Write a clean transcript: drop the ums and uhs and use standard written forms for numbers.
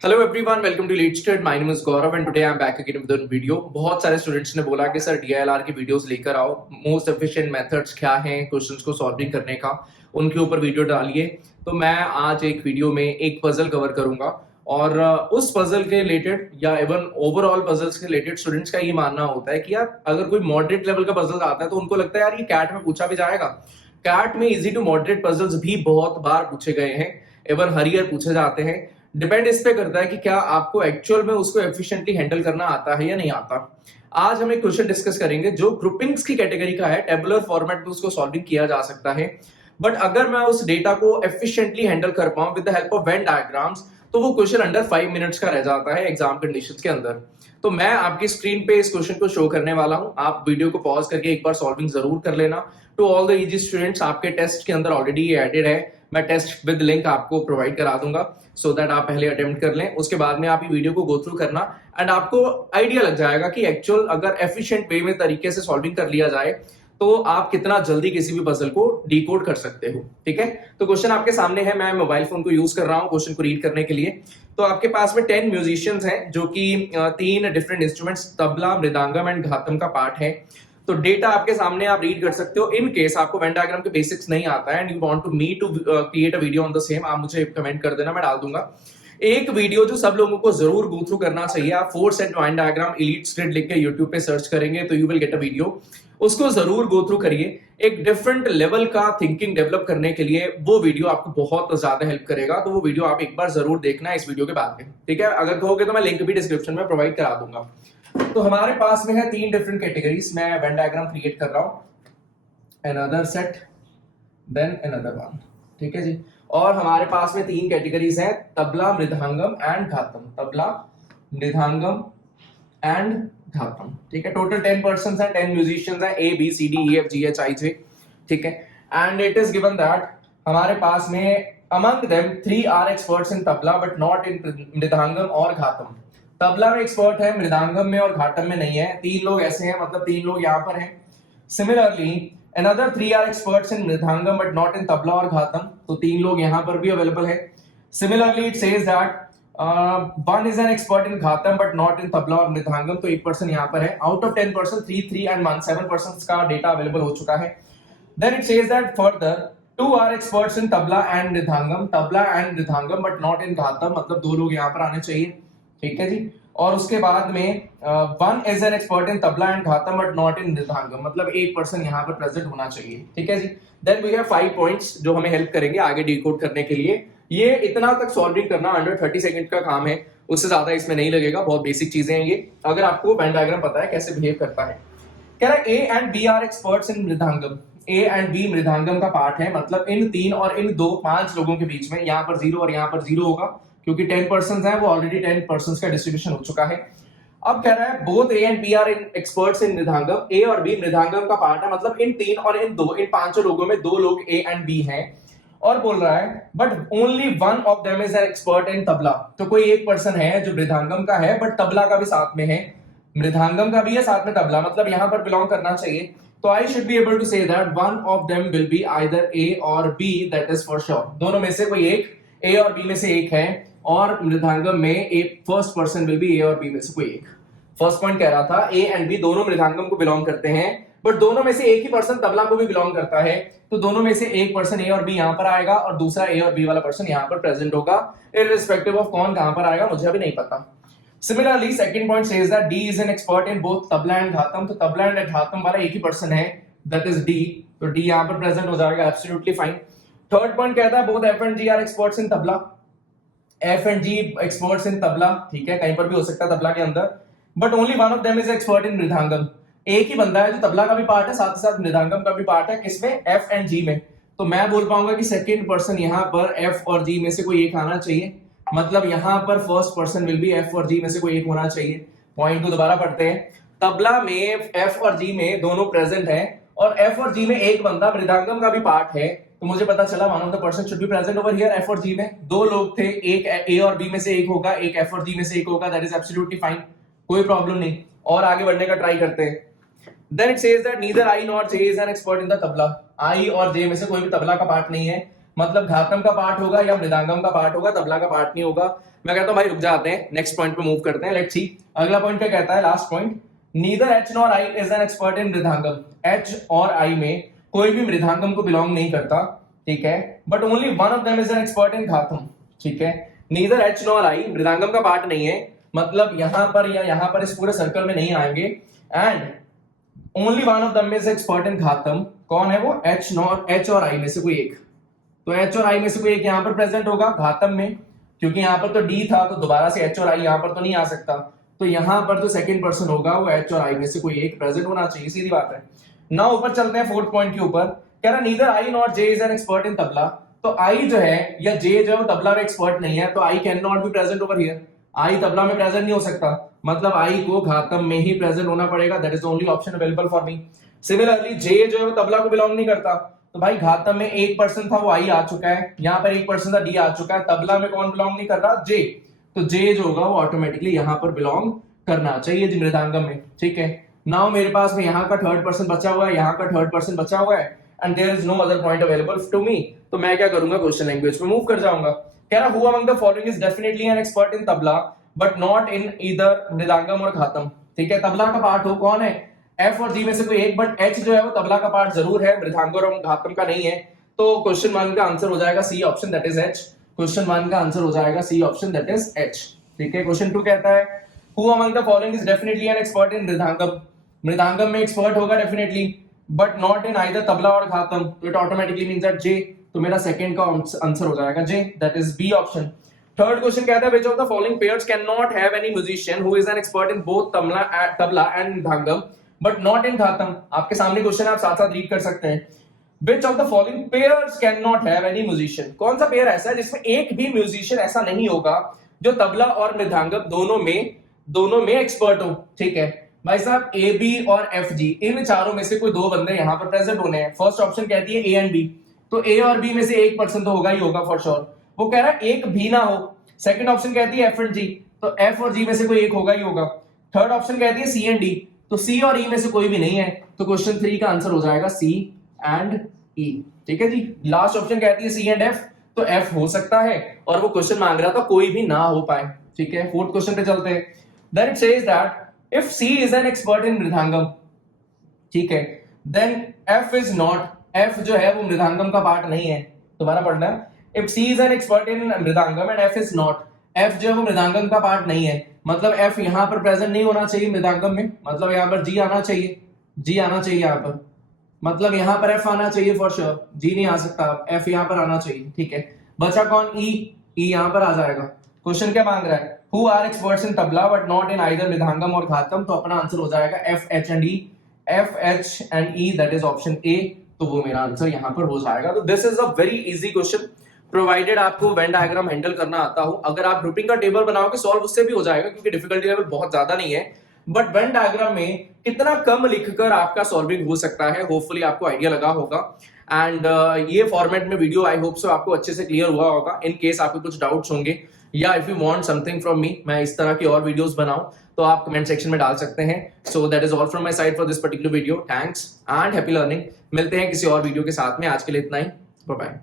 Hello everyone, welcome to lead study. My name is Gaurav and today I am back again with a video. बहुत सारे students ने बोला कि sir DLR की videos लेकर आओ, मोस्ट एफिशिएंट मेथड्स क्या हैं क्वेश्चंस को सॉल्विंग करने का, उनके ऊपर वीडियो डालिए। तो मैं आज एक वीडियो में एक पजल कवर करूंगा और उस पजल के रिलेटेड या इवन ओवरऑल पजल्स के रिलेटेड स्टूडेंट्स का ये मानना होता है कि यार अगर कोई मॉडरेट लेवल का पजल आता है तो उनको लगता है यार ये कैट में पूछा भी जाएगा। कैट में इजी टू मॉडरेट पजल्स भी बहुत बार पूछे गए हैं, इवन हर ईयर पूछे जाते हैं। डिपेंड इस पे करता है कि क्या आपको एक्चुअल में उसको एफिशिएंटली हैंडल करना आता है या नहीं आता। आज हम एक क्वेश्चन डिस्कस करेंगे जो ग्रुपिंग्स की कैटेगरी का है, टेबुलर फॉर्मेट में उसको सॉल्विंग किया जा सकता है। बट अगर मैं उस डेटा को एफिशिएंटली हैंडल कर पाऊं with the help of Venn diagrams तो वो क्वेश्चन अंडर 5 मिनट्स का रह जाता है एग्जाम कंडीशंस के अंदर। तो मैं आपकी स्क्रीन पे इस क्वेश्चन को शो करने वाला हूं, आप वीडियो को पॉज करके एक बार सॉल्विंग जरूर कर लेना। To all the easy students, आपके टेस्ट के अंदर ऑलरेडी ये एडेड है, मैं टेस्ट विद लिंक आपको प्रोवाइड करा दूंगा सो दैट आप पहले अटेम्प्ट कर लें, उसके बाद में आप ये वीडियो को गो थ्रू करना एंड आपको आइडिया लग जाएगा कि एक्चुअल अगर एफिशिएंट वे में तरीके से सॉल्विंग कर लिया जाए तो आप कितना जल्दी किसी भी पजल को डिकोड कर सकते हो। ठीक है, तो क्वेश्चन आपके सामने है, मैं मोबाइल फोन को यूज कर रहा हूं क्वेश्चन को रीड करने के लिए। तो आपके पास में 10 म्यूजिशियंस हैं जो कि 3 डिफरेंट इंस्ट्रूमेंट्स तबला, मृदांगम एंड घातम का पार्ट है। तो डेटा आपके सामने आप रीड कर सकते हो। इन केस आपको वेन डायग्राम के बेसिक्स नहीं आता है and you want to me to create a video on the same, आप मुझे कमेंट कर देना, मैं डाल दूंगा एक वीडियो जो सब लोगों को जरूर गो थ्रू करना चाहिए। आप 4 set Venn diagram elite straight लिख के यूट्यूब पे सर्च करेंगे तो you will get a video, उसको जरूर गो थ्रू करिए। एक डिफरेंट लेवल का थिंकिंग डेवलप करने के लिए वो वीडियो आपको बहुत ज्यादा हेल्प करेगा। तो वो वीडियो आप एक बार जरूर देखना इस वीडियो के बाद में, ठीक है। अगर कहोगे तो मैं लिंक भी डिस्क्रिप्शन में प्रोवाइड करा दूंगा। तो हमारे पास में है 3 डिफरेंट कैटेगरीज, मैं वेन डायग्राम क्रिएट कर रहा हूं, another set then another one, ठीक है जी। और हमारे पास में 3 कैटेगरीज हैं, तबला, मृदंगम एंड घातम। तबला, मृदंगम एंड घातम, ठीक है। टोटल 10 पर्सन्स हैं, 10 म्यूजिशियंस हैं, A B C D E F G H I J, ठीक है। And it is given that हमारे पास में among them 3 are experts in tabla but not in mridangam और घातम। तबला में एक्सपर्ट है, मृदंगम में और घाटम में नहीं है। 3 लोग ऐसे हैं, मतलब 3 लोग यहाँ पर हैं। Similarly another 3 are experts in mridangam but not in tabla और घातम, तो 3 लोग यहाँ पर भी अवेलेबल है। Similarly it says that one is an expert in घातम but not in tabla और मृदंगम, तो 1 पर्सन यहाँ पर है। Out of 10 person 3 and 1 7 person का डेटा अवेलेबल हो चुका है। Then it says that further 2 are experts in tabla and mridangam but not in घातम, मतलब 2 लोग यहाँ पर आने चाहिए, ठीक है जी। और उसके बाद में one is an expert in tabla and ghatam but not in mridangam, मतलब 1 पर्सन यहाँ पर प्रेजेंट होना चाहिए, ठीक है जी। देन वी हैव 5 पॉइंट्स जो हमें हेल्प करेंगे आगे डिकोड करने के लिए। ये इतना तक सॉल्विंग करना अंडर 30 सेकंड का काम है, उससे ज्यादा इसमें नहीं लगेगा, बहुत बेसिक चीजें हैं ये, अगर आपको वेन डायग्राम पता है कैसे बिहेव करता है। कह रहा है A and B are experts in mridangam, A and B mridangam का पार्ट है, मतलब इन 3 और इन 2 5 लोगों के बीच में यहाँ पर 0 और यहाँ पर 0 होगा क्योंकि 10 पर्सन है, वो ऑलरेडी 10 पर्सन का डिस्ट्रीब्यूशन हो चुका है। अब कह रहा है both A and B are in experts in mridangam, A और बी मृदंगम का पार्ट है, मतलब इन 3 और इन 2 इन 5 लोगों में 2 लोग ए एंड बी हैं। और बोल रहा है but only one of them is an expert in tabla, तो कोई एक पर्सन है जो मृदंगम का है बट तबला का भी साथ में है, मृदंगम का भी है साथ में तबला, मतलब यहाँ पर बिलोंग करना चाहिए। तो I should be able to say that one of them will be either A और B, that is for sure. दोनों में से कोई एक, ए और बी में से एक है, और मृदंगम में एक फर्स्ट पर्सन विल बी ए और बी में से कोई एक। फर्स्ट पॉइंट कह रहा था ए एंड बी दोनों मृदंगम को बिलोंग करते हैं बट दोनों में से एक ही पर्सन तबला को भी बिलोंग करता है, तो दोनों में से एक पर्सन ए और बी यहाँ पर आएगा और दूसरा ए और बी वाला पर्सन यहाँ पर प्रेजेंट होगा, इररिस्पेक्टिव ऑफ कौन कहां पर आएगा मुझे अभी नहीं पता। Similarly second point says that D is an expert in both tabla and ghatam, तो तबला एंड घातम वाला एक ही पर्सन है, दैट इज डी, तो डी यहाँ पर प्रेजेंट हो जाएगा, एब्सोल्युटली फाइन। थर्ड पॉइंट कहता है both F and G are experts in tabla, F and G experts in tabla, ठीक है, कहीं पर भी हो सकता है तबला के अंदर, but only one of them is expert इन मृदंगम। एक ही बंदा है जो तबला का भी पार्ट है साथ ही साथ मृदंगम का भी पार्ट है, किसमें, एफ एंड जी में। तो मैं बोल पाऊंगा कि सेकंड पर्सन यहाँ पर एफ और जी में से कोई एक आना चाहिए, मतलब यहाँ पर first person will be F और जी में से कोई एक होना चाहिए। पॉइंट को दोबारा पढ़ते हैं, तबला में एफ और जी में दोनों प्रेजेंट है और एफ और जी में एक बंदा मृदंगम का भी पार्ट है, तो मुझे पता चला one of the person should be present over here. F और जी में 2 लोग थे, एक ए और बी में से एक होगा, एक एफ और जी में से एक होगा, दैट इज एब्सोल्युटली फाइन, कोई प्रॉब्लम नहीं। और आगे बढ़ने का ट्राई करते हैं। Then it says that neither I nor J is an expert in the tabla, I और जे में से कोई भी तबला का पार्ट नहीं है, मतलब घातम का पार्ट होगा या मृदांगम का पार्ट होगा, तबला का पार्ट नहीं होगा। मैं कहता हूं भाई रुक जाते हैं, नेक्स्ट पॉइंट पे मूव करते हैं। लेट्स सी अगला पॉइंट क्या कहता है, last point, neither H nor I is an expert in mridangam. H और आई में कोई भी मृदांगम को बिलोंग नहीं करता, ठीक है, but only one of them is an expert in ghatam, ठीक है। Neither H nor I mridangam का पार्ट नहीं है, मतलब यहां पर या यहां पर इस पूरे सर्कल में नहीं आएंगे, and only one of them is expert in ghatam. कौन है वो? एच और आई में से कोई एक। तो एच और आई में से कोई एक यहां पर प्रेजेंट होगा घातम में, क्योंकि यहां पर तो डी था, तो दोबारा से एच और आई यहां पर तो नहीं आ सकता, तो यहां पर जो सेकंड पर्सन होगा वो एच और आई में से कोई एक प्रेजेंट होना चाहिए, सीधी बात है ना। ऊपर चलते हैं फोर्थ पॉइंट के ऊपर, कह रहा neither I not J is an expert in tabla. तो आई जो है या जे जो है वो तबला में एक्सपर्ट नहीं है, तो I can not be present over here. I tabla में प्रेजेंट नहीं हो सकता, मतलब आई को घातम में ही प्रेजेंट होना पड़ेगा, that is the only option available for me. Similarly J जो है वो तबला को बिलोंग नहीं करता, तो भाई घातम में एक पर्सन था वो आई आ चुका है, यहाँ पर एक पर्सन था डी आ चुका है, तबला में कौन बिलोंग नहीं कर रहा? जे। तो जे जो होगा वो ऑटोमेटिकली यहाँ पर बिलोंग करना चाहिए जी मृदांगम में, ठीक है। नाउ मेरे पास में यहाँ का थर्ड पर्सन बचा हुआ है, यहाँ का थर्ड पर्सन बचा हुआ है, and there is no other point available to me. तो मैं क्या करूंगा, क्वेश्चन लैंग्वेज में मूव कर जाऊंगा। कह रहा who among the following is definitely an expert in tabla but not in either mridangam और घातम, ठीक है। तबला का पार्ट हो कौन है? एफ और जी में से कोई एक, बट एच जो है वो तबला का पार्ट जरूर है, मृदांगम और घातम का नहीं है। तो क्वेश्चन 1 का आंसर हो जाएगा C option, that is H. Question 1 का आंसर हो जाएगा C option, that is H, ठीक है। क्वेश्चन 2 कहता है who among the following is definitely an expert in mridangam. Mridangam में एक्सपर्ट होगा definitely, but not in either tabla और घातम, तो it automatically means that J. तो मेरा सेकंड का आंसर हो जाएगा J, that is B option. Third question कहता है which of the following pairs can not have any musician who is an expert in both tabla and mridangam but not in ghatam. आपके सामने question है, आप साथ साथ रीड कर सकते हैं। Which of the following pairs cannot have any musician? कौन सा पेयर ऐसा है जिसमें एक भी म्यूजिशियन ऐसा नहीं होगा जो तबला और मृदांगम दोनों में एक्सपर्ट हो, ठीक है। भाई साहब ए बी और एफ जी, इन चारों में से कोई दो बंदे यहाँ पर प्रेजेंट होने हैं। फर्स्ट ऑप्शन कहती है ए एंड बी, तो ए और बी में से एक पर्सन तो होगा ही होगा फॉर श्योर। वो कह रहा है एक भी ना हो। सेकंड ऑप्शन कहती है एफ एंड जी, तो एफ और जी में से कोई एक होगा ही होगा। थर्ड ऑप्शन कहती है सी एंड डी, तो सी और ई में से कोई भी नहीं है, तो क्वेश्चन 3 का आंसर हो जाएगा सी एंड ई, ठीक है जी। लास्ट ऑप्शन कहती है सी एंड एफ, तो एफ हो सकता है, और वो क्वेश्चन मांग रहा था कोई भी ना हो पाए, ठीक है। फोर्थ क्वेश्चन पे चलते हैं। Then it says that if C is an expert in mridangam, ठीक है, then F is not, F जो है वो मृदांगम का पार्ट नहीं है। दोबारा पढ़ना है, if C is an expert in mridangam and F is not, F जो है वो मृदांगम का पार्ट नहीं है, मतलब एफ यहां पर प्रेजेंट नहीं होना चाहिए मृदांगम में, मतलब यहां पर जी आना चाहिए, जी आना चाहिए यहां पर, मतलब यहां पर एफ आना चाहिए फॉर श्योर, जी नहीं आ सकता, एफ यहां पर आना चाहिए, ठीक है। बचा कौन? ई, ई यहां पर आ जाएगा। क्वेश्चन क्या मांग रहा है? Who are experts in tabla but not in either mridangam और घातम, तो अपना आंसर हो जाएगा F H and E, F H and E, that is option A. तो वो मेरा आंसर यहां पर हो जाएगा। तो this is a very easy question, provided आपको वेन डायग्राम हैंडल करना आता हो। अगर आप ग्रुपिंग का टेबल बनाओगे सॉल्व उससे भी हो जाएगा, क्योंकि डिफिकल्टी लेवल बहुत ज्यादा नहीं है, बट वेन डायग्राम में कितना कम लिखकर आपका सॉल्विंग हो सकता है, होपफुली आपको आइडिया लगा होगा। एंड ये फॉर्मेट में वीडियो आई होप सो आपको अच्छे से क्लियर हुआ होगा। इन केस आपको कुछ डाउट्स होंगे या if you want something from me, मैं इस तरह की और वीडियोस बनाऊं, तो आप कमेंट सेक्शन में डाल सकते हैं। So that is all from my side for this particular video. Thanks and happy learning. मिलते हैं किसी और वीडियो के साथ में, आज के लिए इतना ही, बाय बाय।